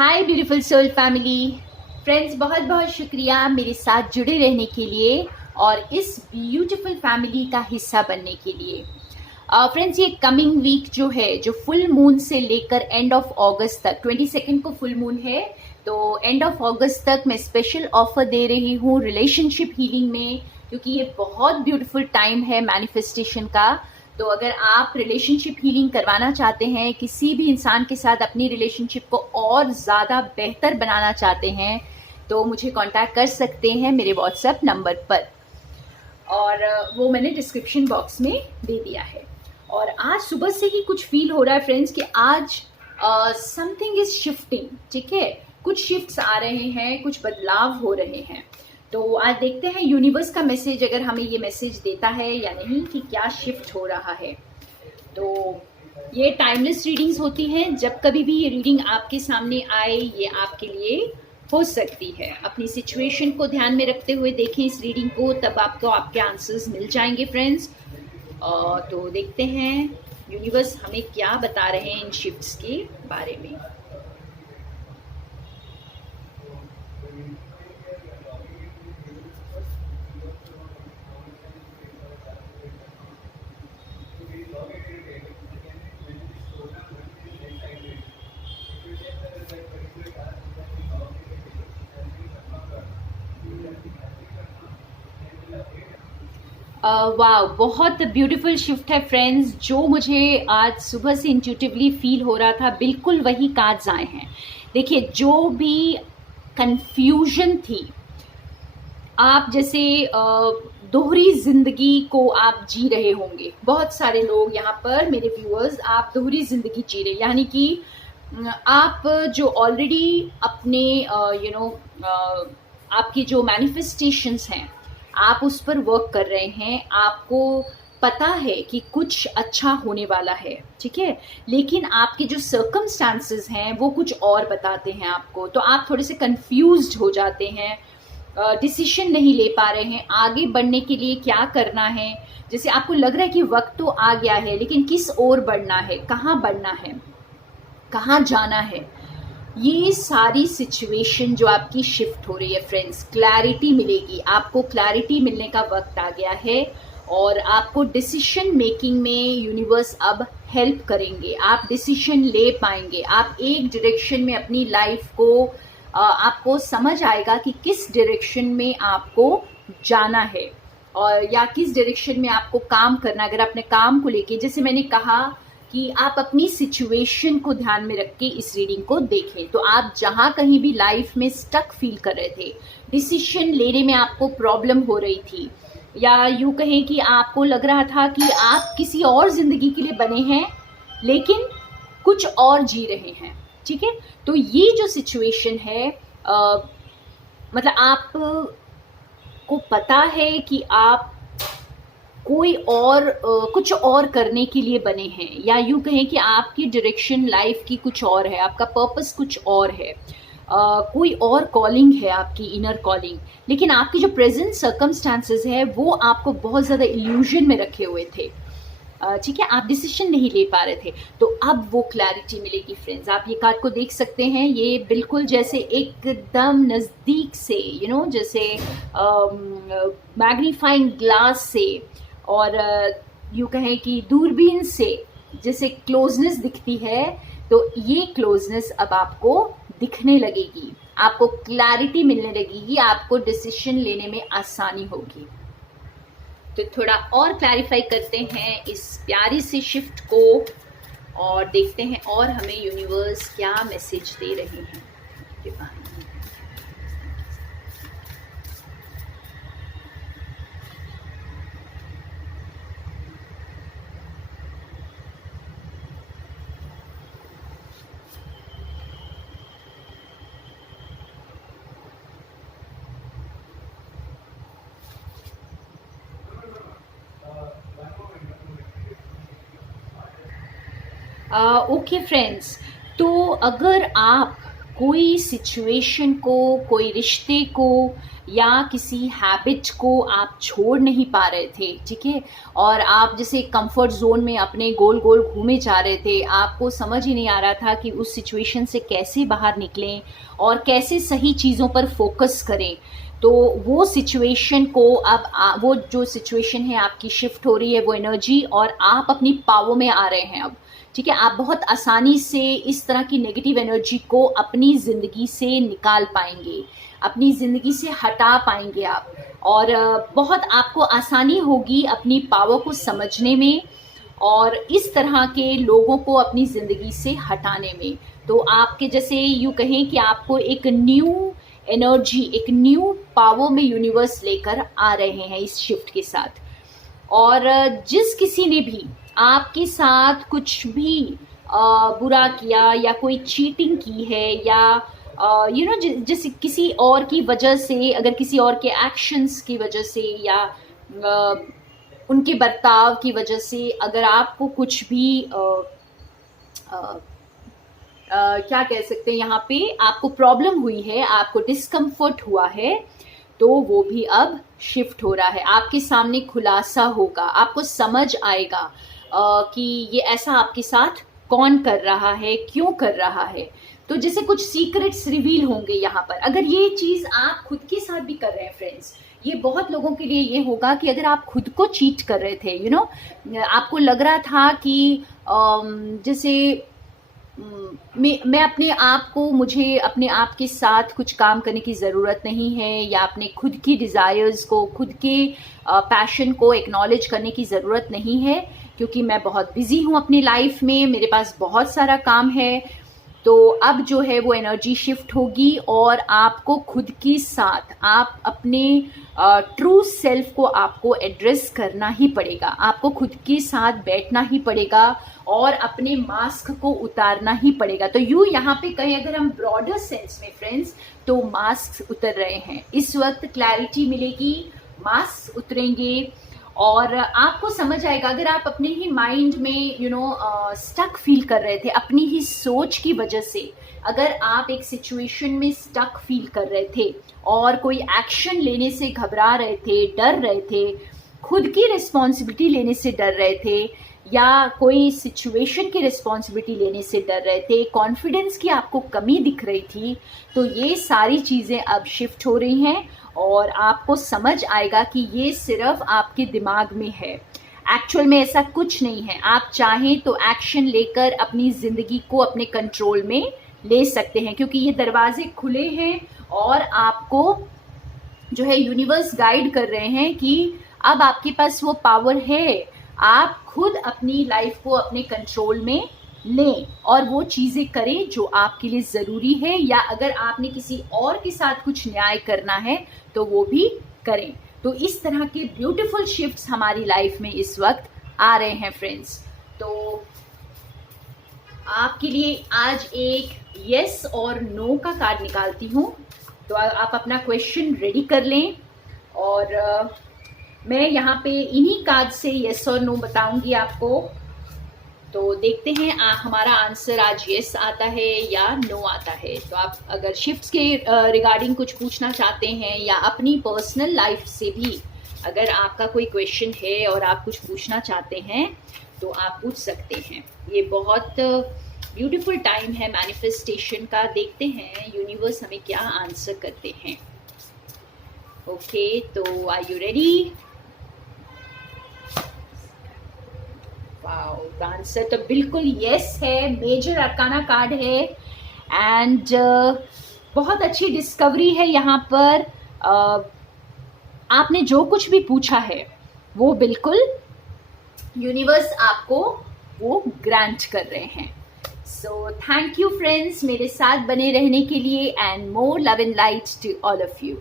हाय beautiful soul family friends, बहुत बहुत शुक्रिया मेरे साथ जुड़े रहने के लिए और इस ब्यूटीफुल फैमिली का हिस्सा बनने के लिए। फ्रेंड्स, ये कमिंग वीक जो है, जो फुल मून से लेकर एंड ऑफ अगस्त तक, 22 को फुल मून है, तो एंड ऑफ अगस्त तक मैं स्पेशल ऑफर दे रही हूँ रिलेशनशिप हीलिंग में, क्योंकि ये बहुत ब्यूटीफुल टाइम है मैनिफेस्टेशन का। तो अगर आप रिलेशनशिप हीलिंग करवाना चाहते हैं, किसी भी इंसान के साथ अपनी रिलेशनशिप को और ज़्यादा बेहतर बनाना चाहते हैं, तो मुझे कांटेक्ट कर सकते हैं मेरे व्हाट्सएप नंबर पर, और वो मैंने डिस्क्रिप्शन बॉक्स में दे दिया है। और आज सुबह से ही कुछ फील हो रहा है फ्रेंड्स कि आज समथिंग इज शिफ्टिंग। ठीक है, कुछ शिफ्ट्स आ रहे हैं, कुछ बदलाव हो रहे हैं। तो आज देखते हैं यूनिवर्स का मैसेज अगर हमें ये मैसेज देता है या नहीं कि क्या शिफ्ट हो रहा है। तो ये टाइमलेस रीडिंग्स होती हैं, जब कभी भी ये रीडिंग आपके सामने आए ये आपके लिए हो सकती है। अपनी सिचुएशन को ध्यान में रखते हुए देखें इस रीडिंग को, तब आपको आपके आंसर्स मिल जाएंगे फ्रेंड्स। तो देखते हैं यूनिवर्स हमें क्या बता रहे हैं इन शिफ्ट्स के बारे में। वाह, बहुत ब्यूटीफुल शिफ्ट है फ्रेंड्स। जो मुझे आज सुबह से इंट्यूटिवली फील हो रहा था, बिल्कुल वही कार्ड्स आए हैं। देखिए, जो भी कंफ्यूजन थी, आप जैसे दोहरी जिंदगी को आप जी रहे होंगे। बहुत सारे लोग यहाँ पर मेरे व्यूअर्स, आप दोहरी जिंदगी जी रहे, यानी कि आप जो ऑलरेडी अपने आपकी जो मैनिफेस्टेशंस हैं, आप उस पर वर्क कर रहे हैं। आपको पता है कि कुछ अच्छा होने वाला है, ठीक है, लेकिन आपके जो सर्कमस्टांसेस हैं वो कुछ और बताते हैं आपको। तो आप थोड़े से कंफ्यूज्ड हो जाते हैं, डिसीजन नहीं ले पा रहे हैं आगे बढ़ने के लिए क्या करना है। जैसे आपको लग रहा है कि वक्त तो आ गया है, लेकिन किस ओर बढ़ना है, कहाँ बढ़ना है, कहाँ जाना है। ये सारी सिचुएशन जो आपकी शिफ्ट हो रही है फ्रेंड्स, क्लैरिटी मिलेगी आपको। क्लैरिटी मिलने का वक्त आ गया है और आपको डिसीजन मेकिंग में यूनिवर्स अब हेल्प करेंगे। आप डिसीजन ले पाएंगे। आप एक डायरेक्शन में अपनी लाइफ को आपको समझ आएगा कि किस डायरेक्शन में आपको जाना है और या किस डायरेक्शन में आपको काम करना। अगर अपने काम को लेके, जैसे मैंने कहा कि आप अपनी सिचुएशन को ध्यान में रख के इस रीडिंग को देखें, तो आप जहां कहीं भी लाइफ में स्टक फील कर रहे थे, डिसीजन लेने में आपको प्रॉब्लम हो रही थी, या यूं कहें कि आपको लग रहा था कि आप किसी और जिंदगी के लिए बने हैं लेकिन कुछ और जी रहे हैं, ठीक है, तो ये जो सिचुएशन है, मतलब आप को पता है कि आप कोई और कुछ और करने के लिए बने हैं, या यूं कहें कि आपकी डायरेक्शन लाइफ की कुछ और है, आपका पर्पस कुछ और है, कोई और कॉलिंग है आपकी, इनर कॉलिंग। लेकिन आपकी जो प्रेजेंट सर्कमस्टांसेस है वो आपको बहुत ज़्यादा इल्यूजन में रखे हुए थे, ठीक है, आप डिसीजन नहीं ले पा रहे थे। तो अब वो क्लैरिटी मिलेगी फ्रेंड्स। आप ये कार्ड को देख सकते हैं, ये बिल्कुल जैसे एकदम नज़दीक से, जैसे मैग्नीफाइंग ग्लास से, और यूँ कहें कि दूरबीन से जैसे क्लोजनेस दिखती है, तो ये क्लोजनेस अब आपको दिखने लगेगी, आपको क्लैरिटी मिलने लगेगी, आपको डिसीजन लेने में आसानी होगी। तो थोड़ा और क्लैरिफाई करते हैं इस प्यारी सी शिफ्ट को और देखते हैं और हमें यूनिवर्स क्या मैसेज दे रहे हैं। ओके फ्रेंड्स, तो अगर आप कोई सिचुएशन को, कोई रिश्ते को या किसी हैबिट को आप छोड़ नहीं पा रहे थे, ठीक है। और आप जैसे कंफर्ट जोन में अपने गोल गोल घूमे जा रहे थे, आपको समझ ही नहीं आ रहा था कि उस सिचुएशन से कैसे बाहर निकलें और कैसे सही चीज़ों पर फोकस करें। तो वो सिचुएशन को अब वो जो सिचुएशन है आपकी शिफ्ट हो रही है, वो एनर्जी, और आप अपनी पावर में आ रहे हैं अब, ठीक है। आप बहुत आसानी से इस तरह की नेगेटिव एनर्जी को अपनी ज़िंदगी से निकाल पाएंगे, अपनी ज़िंदगी से हटा पाएंगे आप, और बहुत आपको आसानी होगी अपनी पावर को समझने में और इस तरह के लोगों को अपनी ज़िंदगी से हटाने में। तो आपके जैसे यूँ कहें कि आपको एक न्यू एनर्जी, एक न्यू पावर में यूनिवर्स लेकर आ रहे हैं इस शिफ्ट के साथ। और जिस किसी ने भी आपके साथ कुछ भी बुरा किया या कोई चीटिंग की है या जैसे किसी और की वजह से, अगर किसी और के एक्शंस की वजह से या उनके बर्ताव की वजह से अगर आपको कुछ भी क्या कह सकते हैं, यहाँ पे आपको प्रॉब्लम हुई है, आपको डिस्कम्फर्ट हुआ है, तो वो भी अब शिफ्ट हो रहा है। आपके सामने खुलासा होगा, आपको समझ आएगा कि ये ऐसा आपके साथ कौन कर रहा है, क्यों कर रहा है। तो जैसे कुछ सीक्रेट्स रिवील होंगे यहाँ पर। अगर ये चीज़ आप खुद के साथ भी कर रहे हैं फ्रेंड्स, ये बहुत लोगों के लिए ये होगा कि अगर आप खुद को चीट कर रहे थे, आपको लग रहा था कि जैसे मैं अपने आप को, मुझे अपने आप के साथ कुछ काम करने की ज़रूरत नहीं है, या अपने खुद की डिज़ायर्स को, खुद के पैशन को एक्नॉलेज करने की ज़रूरत नहीं है, क्योंकि मैं बहुत बिज़ी हूँ अपनी लाइफ में, मेरे पास बहुत सारा काम है। तो अब जो है वो एनर्जी शिफ्ट होगी और आपको खुद के साथ, आप अपने ट्रू सेल्फ को आपको एड्रेस करना ही पड़ेगा, आपको खुद के साथ बैठना ही पड़ेगा और अपने मास्क को उतारना ही पड़ेगा। तो यूँ यहाँ पे कहें अगर हम ब्रॉडर सेंस में फ्रेंड्स, तो मास्क उतर रहे हैं इस वक्त, क्लैरिटी मिलेगी, मास्क उतरेंगे और आपको समझ आएगा। अगर आप अपने ही माइंड में स्टक फील कर रहे थे अपनी ही सोच की वजह से, अगर आप एक सिचुएशन में स्टक फील कर रहे थे और कोई एक्शन लेने से घबरा रहे थे, डर रहे थे, खुद की रिस्पॉन्सिबिलिटी लेने से डर रहे थे, या कोई सिचुएशन की रिस्पॉन्सिबिलिटी लेने से डर रहे थे, कॉन्फिडेंस की आपको कमी दिख रही थी, तो ये सारी चीज़ें अब शिफ्ट हो रही हैं और आपको समझ आएगा कि ये सिर्फ आपके दिमाग में है, एक्चुअल में ऐसा कुछ नहीं है। आप चाहें तो एक्शन लेकर अपनी ज़िंदगी को अपने कंट्रोल में ले सकते हैं, क्योंकि ये दरवाजे खुले हैं और आपको जो है यूनिवर्स गाइड कर रहे हैं कि अब आपके पास वो पावर है, आप खुद अपनी लाइफ को अपने कंट्रोल में लें और वो चीज़ें करें जो आपके लिए ज़रूरी है, या अगर आपने किसी और के साथ कुछ न्याय करना है तो वो भी करें। तो इस तरह के ब्यूटीफुल शिफ्ट्स हमारी लाइफ में इस वक्त आ रहे हैं फ्रेंड्स। तो आपके लिए आज एक येस और नो का कार्ड निकालती हूँ, तो आप अपना क्वेश्चन रेडी कर लें और मैं यहाँ पे इन्हीं कार्ड से येस और नो बताऊंगी आपको। तो देखते हैं हमारा आंसर आज येस आता है या नो आता है। तो आप अगर शिफ्ट्स के रिगार्डिंग कुछ पूछना चाहते हैं या अपनी पर्सनल लाइफ से भी अगर आपका कोई क्वेश्चन है और आप कुछ पूछना चाहते हैं तो आप पूछ सकते हैं। ये बहुत ब्यूटीफुल टाइम है मैनिफेस्टेशन का। देखते हैं यूनिवर्स हमें क्या आंसर करते हैं। ओके, तो are you ready? Wow, answer तो बिल्कुल यस है। मेजर अरकाना कार्ड है एंड बहुत अच्छी डिस्कवरी है यहाँ पर। आपने जो कुछ भी पूछा है वो बिल्कुल यूनिवर्स आपको वो ग्रांट कर रहे हैं। सो थैंक यू फ्रेंड्स मेरे साथ बने रहने के लिए, and more love and light to all of you.